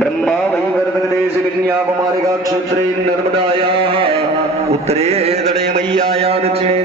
ബ്രഹ്മാവൈവർദ്ധകേശകന്യാകുമാരികാക്ഷത്രേ നർമ്മദായാ ഉത്തരേ തടയമയ്യായാ ദക്ഷിണേ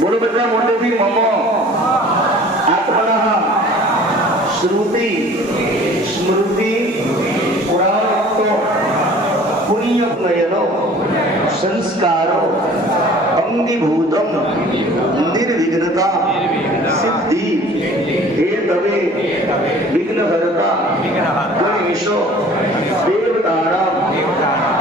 બોલો બધા મોટેથી મમો. આત્મના. શ્રુતિ. સ્મૃતિ. પુરાણોક્તો પુણ્યનયનો સંસ્કારો. અંગીભૂતમ. નિર્વિઘ્નતા. સિદ્ધિ. હે તવે. વિઘ્નહરતા. ગણેશો. દેવતારામ.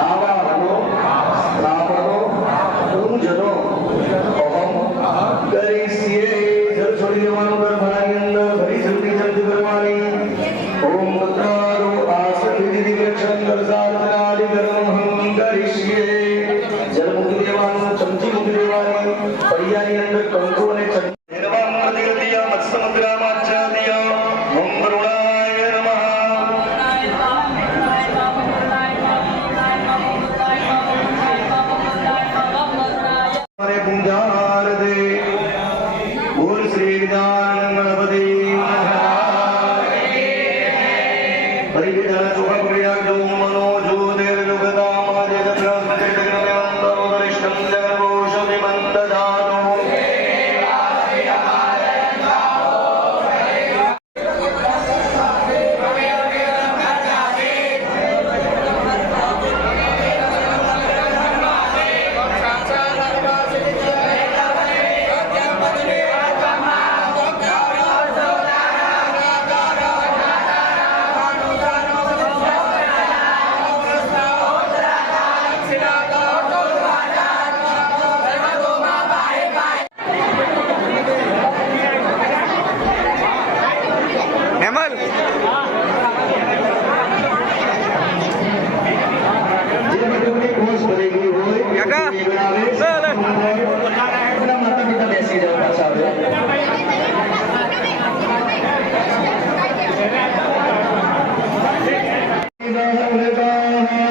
હોય કાકા, એ આવે. ચાલે. એના માતા પિતા બેસી જાઓ પાછા આવે.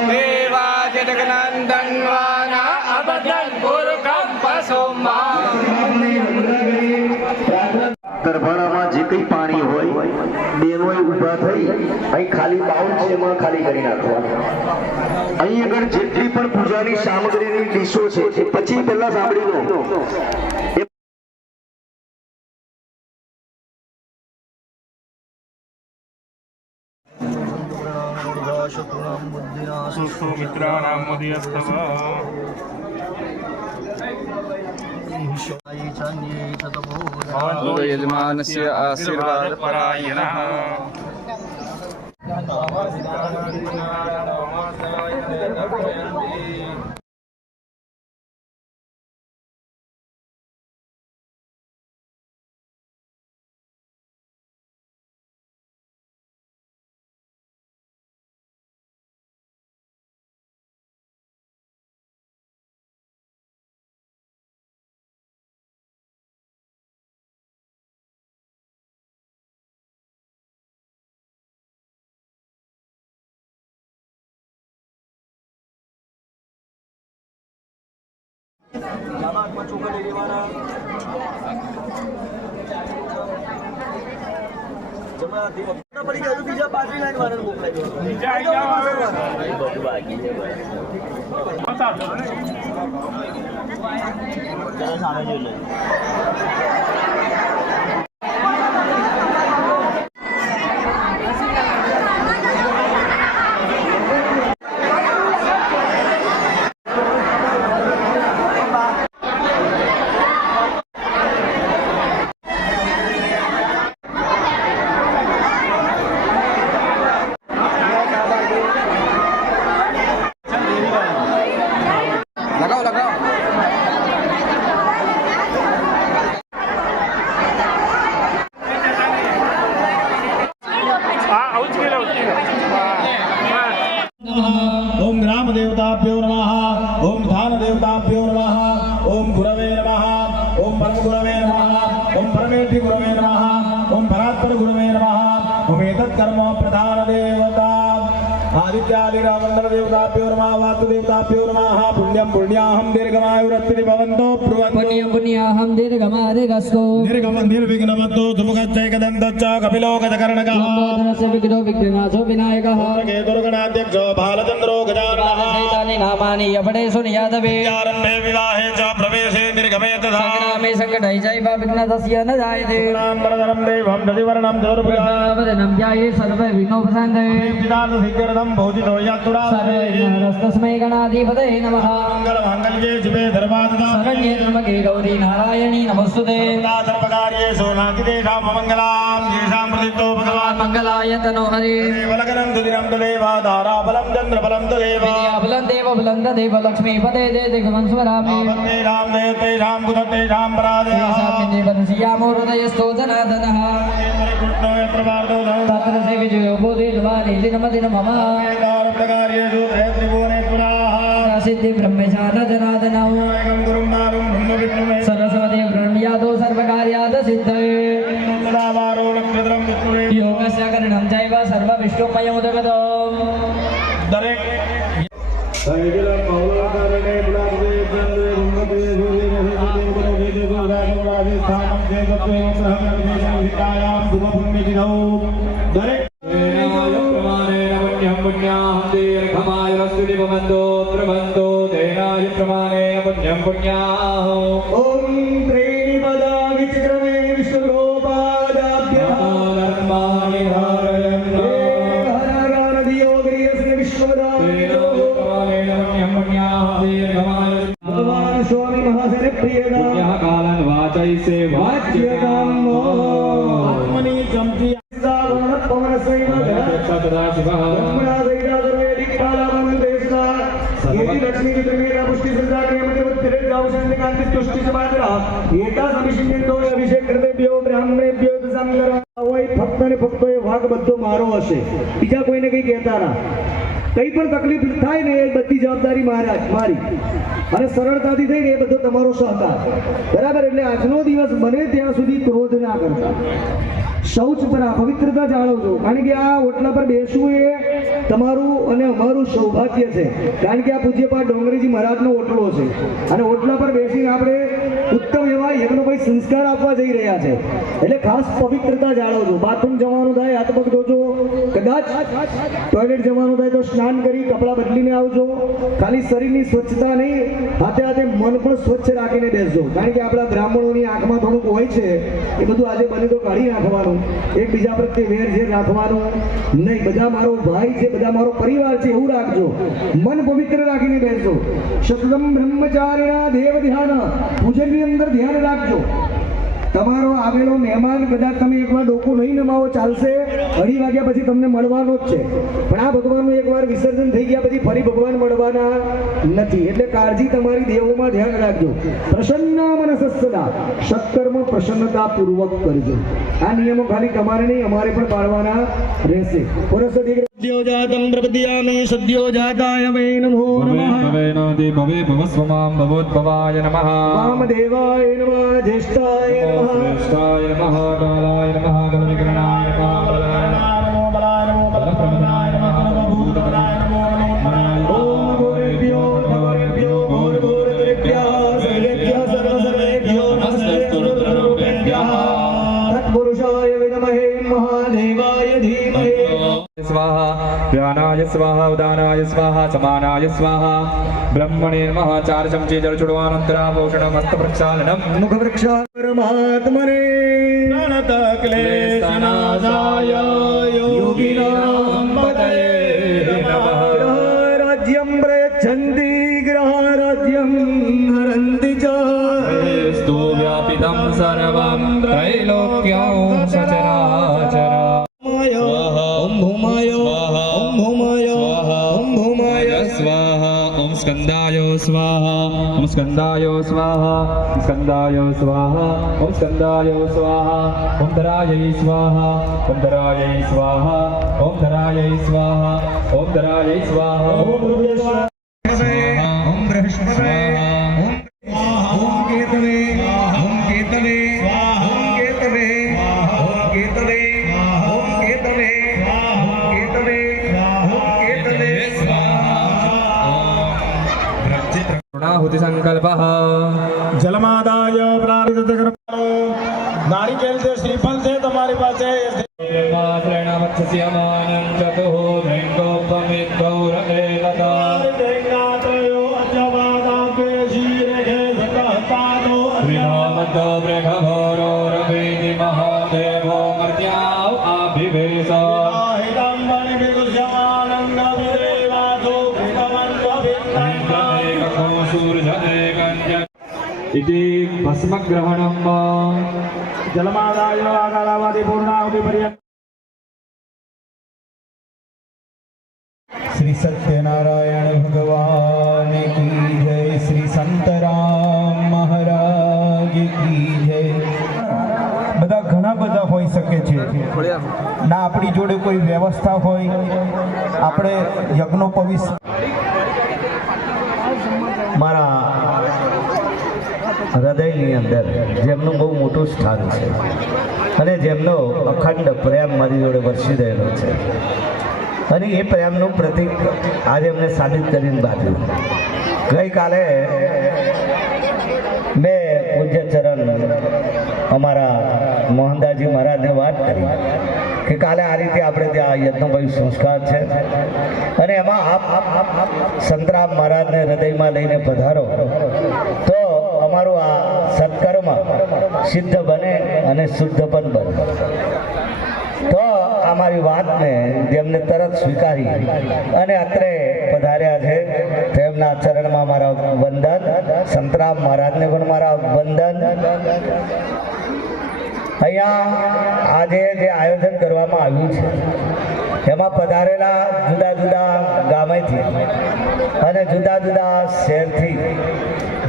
દેવા જગનંદનવાના અબધન પુરકંપ સોમા ગરભાણામાં જે કંઈ પાણી હોય ઊભા થઈ અહીં ખાલી બાઉલ છે એમાં ખાલી કરી નાખવાનું. અહીં આગળ જેટલી પણ પૂજાની સામગ્રીની ડીશો છે એ પછી પહેલા સાંભળી લો. એ સુમિત્રાણામ મુદયસ્તવ الله ચોખા લેવાના. બીજા પાછલી લાઈન વાળાને મોકલાઈ બાકી कर्म प्रधान देवता आदित्यादिरामन्दर देवताभ्यो नमः वातु देवताभ्यो नमः पुण्यं पुण्याहं दीर्घमायुरस्ति भवन्तो ब्रुवन्तु पुण्य पुण्याहं दीर्घमादिगस्को निर्गम निर्विघ्नमतो सुमुखश्चैकदन्तश्च कपिलो गजकर्णकः लम्बोदरस्य विघ्नो विघ्नाशो विनायकः केतुर्गणाध्यक्षो बालचन्द्रो गजाननः एतानि नामानि यपडेषु नियातवे आरम्भे विवाहे च प्रवेशे निर्गमे तथा सङ्ग्रामे सङ्कटै चैव विघ्नतस्य न जायते वरदं देवं दधिवर्णं चतुर्भुजा वदनं ध्याये सर्वे विघ्नोपशान्तये सिद्धार्थसिद्धिर्दं भोजितो यात्रा सर्वे विघ्नहरस्तस्मै गणाधिपतये नमः मङ्गलमाङ्गल्ये शिवे धर्माददा शरण्ये त्र्यम्बके गौरी नारायणी नमोस्तुते सर्वकार्येषु नाकितेषां मङ्गलां येषां सिद्धो भगवान् मङ्गलाय तनो हरे वलकरं तुदिरं तदेव धाराबलं चन्द्रबलं तदेव बलं देव बलं तदेव लक्ष्मी पदे दे दे गमन स्वरामे वन्दे राम देवते राम गुणते राम परादे सामिने वदसि यामोरदयस्तो जनादनः तत्र से विजयो बोधे लवानि लिनमदिन मम कार्येषु त्रिभुवनेश्वराः सिद्धि ब्रह्मचार जनादनौ गुरुं नारुं ब्रह्मविष्णुमे सरस्वती ब्रह्म यादो सर्वकार्याद सिद्धये રાજસ્થાનમ સર્વ વિષ્ણુમય ગ્રહણ દરેક શુભ પુણ્યતિથૌ દરેક ઓમ ત્રીણિ પદા વિચક્રમે વિશ્વગોપાદાભ્યઃ બ્રાહ્મણેભ્યો સંગર હોય ફક્ત ને વાઘ બધો મારો હશે. બીજા કોઈને કઈ કહેતા ના. કઈ પણ તકલીફ થાય ને એ બધી જવાબદારી મારા મારી. અને સરળતાથી થઈ ને એ બધો તમારો સહકાર. બરાબર? એટલે આજનો દિવસ બને ત્યાં સુધી ક્રોધ ના કરતા. શૌચ પર આ પવિત્રતા જાળવજો કારણ કે આ ઓટલા પર બેસવું એ તમારું અને અમારું સૌભાગ્ય છે. કારણ કે આ પૂજ્યપાઠ ડોંગરીજી મહારાજનો ઓટલો છે. અને ઓટલા પર બેસીને આપણે ઉત્તમ એવા યજ્ઞભાઈ સંસ્કાર આપવા જઈ રહ્યા છે. એટલે ખાસ પવિત્રતા જાળવજો. બાથરૂમ જવાનું થાય, હાથ પગ ધોજો. કદાચ ટોયલેટ જવાનું થાય તો સ્નાન કરી, કપડાં બદલીને આવજો. ખાલી શરીરની સ્વચ્છતા નહીં, હાથે હાથે મન પણ સ્વચ્છ રાખીને બેસજો. કારણ કે આપણા બ્રાહ્મણોની આંખમાં થોડુંક હોય છે, એ બધું આજે બને તો કાઢી નાખવાનું. એકબીજા પ્રત્યે વેર ઝેર રાખવાનો નહીં. બધા મારો ભાઈ છે, બધા મારો પરિવાર છે, એવું રાખજો. મન પવિત્ર રાખીને બેસજો. શતદમ બ્રહ્મચારીના દેવ ધ્યાન, પૂજનની અંદર ધ્યાન રાખજો. તમારો આવેલો મહેમાન કદાચ તમે એકવાર ડોકું નહીં નમાવો, ચાલશે. અઢી વાગ્યા પછી તમને મળવાનો જ છે. પણ આ ભગવાનનું એકવાર વિસર્જન થઈ ગયા પછી ફરી ભગવાન મળવાના નથી. એટલે કાળજી તમારી દેવોમાં ધ્યાન રાખજો. પ્રસન્ન મનસ સદા સત્કર્મ પ્રસન્નતા પૂર્વક કરજો. આ નિયમો ખાલી તમારે નહીં અમારે પણ પાળવાના રહેશે. સદ્યો જાતમ પ્રપદ્યામિ સદ્યો જાતાય વૈ નમો નમઃ. ભવે ભવસ્વમામ ભવોદ્ભવાય નમઃ વામદેવાય નમઃ જ્યેષ્ઠાય નમઃ શ્રેષ્ઠાય નમઃ કાલાય નમઃ ગણવિકરણાય બ્રહ્માય સ્વાહા સમાનાય સ્વાહા બ્રહ્મણે નમઃ ચાર ચમચી જળ છોડવાનંતરા પોષણ મસ્ત પ્રક્ષાલનમ મુખ પ્રક્ષાલ પરમાત્મને ક્લેશનાદાય યોગિનામ પતયે નમઃ રાજ્યમ પ્રયચ્છન્તિ ગ્રહ રાજ્યમ હરન્તિ ચ સ્તુ વ્યાપિતમ સર્વા ઓમ સ્કંદાય સ્વાહા સ્કંદાય સ્વાહા ઓમ સ્કંદાય સ્વાહા ઓમ ધરાય સ્વાહા ઓમ ધરાય સ્વાહા ઓમ ધરાય સ્વાહા ઓમ ધરાય સ્વાહા સંકલ્પ જલમાદાય પ્રાર્થિત કૃપાલો નારિકેલ છે શ્રીફળ છે તમારી પાસે માત્રેણમત્સ્યમાનં ચતુઃ મહાદેવો મર્ત્યાવ આભિવેશ ભસ્મગ્રહણમ જલમાદાય શ્રી સત્યનારાયણ ભગવાન કી જય શ્રી સંત રામ મહારાજ કી જય બધા ઘણા બધા હોઈ શકે છે. ના આપણી જોડે કોઈ વ્યવસ્થા હોય આપણે યજ્ઞો યજ્ઞોપવિશ મારા હૃદયની અંદર જેમનું બહુ મોટું સ્થાન છે. અને જેમનો અખંડ પ્રેમ મારી જોડે વરસી રહેલો છે. અને એ પ્રેમનું પ્રતિક આજે એમને સાબિત કરીને બાંધ્યું. ગઈકાલે મેં પૂજ્ય ચરણ અમારા મોહનદાસજી મહારાજને વાત કરી કે કાલે આ રીતે આપણે ત્યાં યજ્ઞભાઈ સંસ્કાર છે. અને એમાં આપ સંતરામ મહારાજને હૃદયમાં લઈને પધારો. તો અમારું આ સત્કર્મ સિદ્ધ બને અને શુદ્ધ પણ બને. તો અમારી વાતને જેમને તરત સ્વીકારી અને અત્રે પધાર્યા છે. તેમના ચરણમાં મારા વંદન, સંતરામ મહારાજને પણ મારા વંદન. અહીંયા આજે જે આયોજન કરવામાં આવ્યું છે એમાં પધારેલા જુદા જુદા ગામેથી અને જુદા જુદા શહેરથી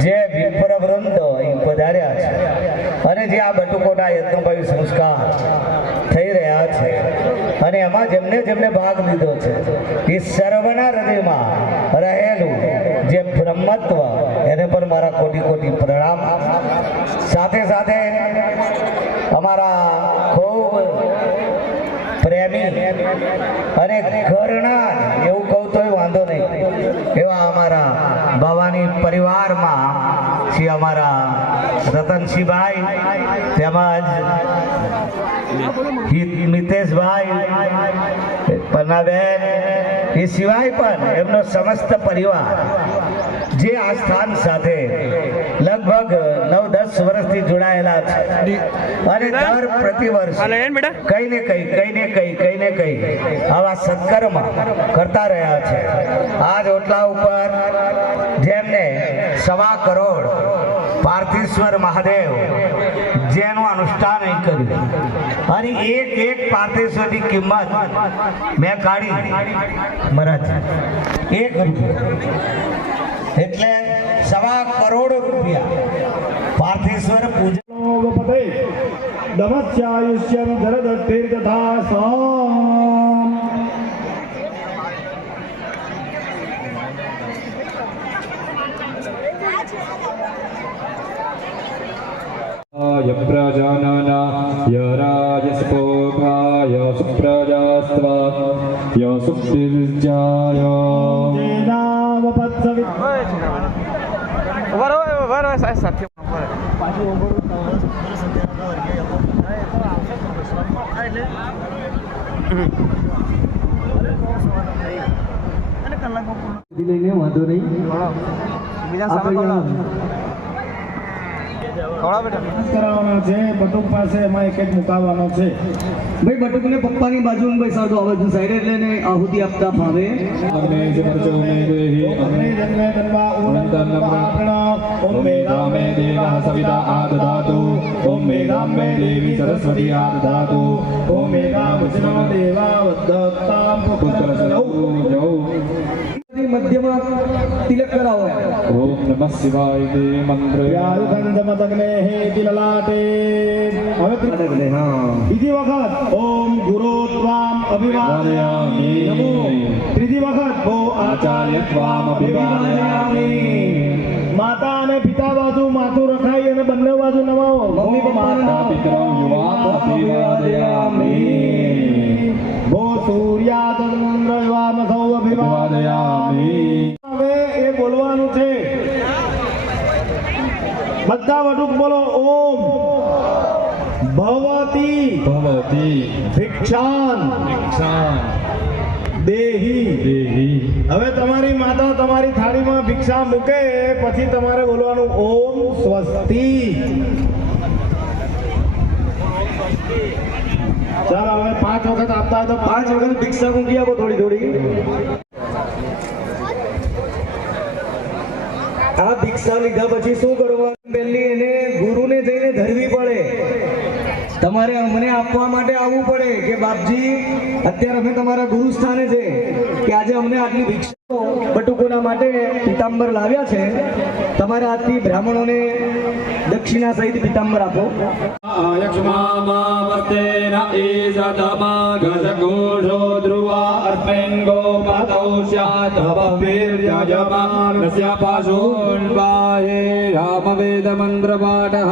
જે વિપ્ર વૃંદ અહીં પધાર્યા છે અને જે આ બટુકોટા યજ્ઞભાઈ સંસ્કાર થઈ રહ્યા છે અને એમાં જેમને જેમને ભાગ લીધો છે, એ સર્વના હૃદયમાં રહેલું જે બ્રહ્મત્વ, એને પણ મારા કોટી કોટી પ્રણામ. સાથે સાથે અમારા પ્રેમી અને ઘરના એવું કહું તોય વાંધો નહીં. એવા અમારા ભવાની પરિવારમાં શ્રી અમારા રતનસિંહભાઈ, તેમજ મિતેશભાઈ, પન્નાબેન, એ સિવાય પણ એમનો સમસ્ત પરિવાર જે આ સ્થાન સાથે લગભગ નવ દસ વર્ષથી જોડાયેલા છે. અને દર પ્રતિવર્ષ કઈ ને કઈ કઈ ને કઈ કઈ ને કઈ આવા સત્કર્મ કરતા રહ્યા છે. આજ ઓટલા ઉપર જેમને સવા કરોડ પાર્થિશ્વર મહાદેવ જેનું અનુષ્ઠાન અહીં કર્યું. અને એક એક પાર્થેશ્વરની કિંમત મેં કાઢી. મરાજ એક રૂપિયો. એટલે સવા કરોડ રૂપિયા. પાર્થેશ્વર પૂજનોગપતે દમસ્યાયુષ્યમ ધરદતીર્થતા સામ યપ્રજાનનાય રાજસ્પોકાય સુપ્રજાસ્વા ય સુપ્તિર્જાય નામ પત્સવિ વરવાય વરવાય સાહેબ સાથે પાછું ઓગળું લઈને વાંધો નહીં બીજા સામે કરાવવાનો છે બટુક પાસે એમાં એક એક મુકાવવાનો છે. ભાઈ બટુકને પપ્પાની બાજુ બેસાડ દો આ બાજુ સાઈડ એટલે એને આહુતિ આપતા ફાવે મે દેહી જન્મે ઓમ મેધામે દેવઃ સવિતા આદધાતુ ઓમ મેધામે દેવી સરસ્વતી આદધાતુ ઓમ દેવા વદ્દત્તામ પુત્ર પુત્ર જૌ. મધ્યમાં તિલક કરાવો ઓમ નમઃ શિવાય તે મંત્ર વ્યાયુખંડમતગ્નેઃ તિલલાટે હવે એટલે હા બીજી વખત ઓમ ગુરો ત્વામ અભિવાદયામિ નમો ત્રીજી વખત ભો આચાર્ય ત્વામ અભિવાદયામિ. માતા અને પિતા બાજુ માથું રખાઈ અને બંને બાજુ નમાવો મમ્મી પપ્પાનું. પિતરૌ યુવામ અભિવાદયામિ ભો સૂર્યાચંદ્ર યુવામ સૌ અભિવાદયામિ બધા વડુક બોલો ઓમ ભવતી ભવતી ભિક્ષાન ભિક્ષાન. દેહી દેહી. હવે તમારી માતા તમારી થાળીમાં ભિક્ષા મૂકે પછી તમારે બોલવાનું ઓમ સ્વસ્તિ. ચાલો હવે પાંચ વખત આપતા હોય તો પાંચ વખત ભિક્ષા મૂકી આપો થોડી થોડી. આ ભિક્ષા લીધા પછી શું કરવાનું પહેલી એને ગુરુને જઈને ધરવી પડે. તમારે અમને આપવા માટે આવવું પડે કે બાપજી, અત્યારે અમે તમારા ગુરુ સ્થાને છે કે આજે અમને આટલી ભિક્ષાઓ બટુકોના માટે પીતાંબર લાવ્યા છે. તમારે આજથી બ્રાહ્મણોને દક્ષિણા સહિત પીતાંબર આપો. યક્ષમા મસ્તેન अस्मिन् गोपतौ स्यादवीर्यजमानस्य पशून्वाहे रामवेदमन्त्रपाठः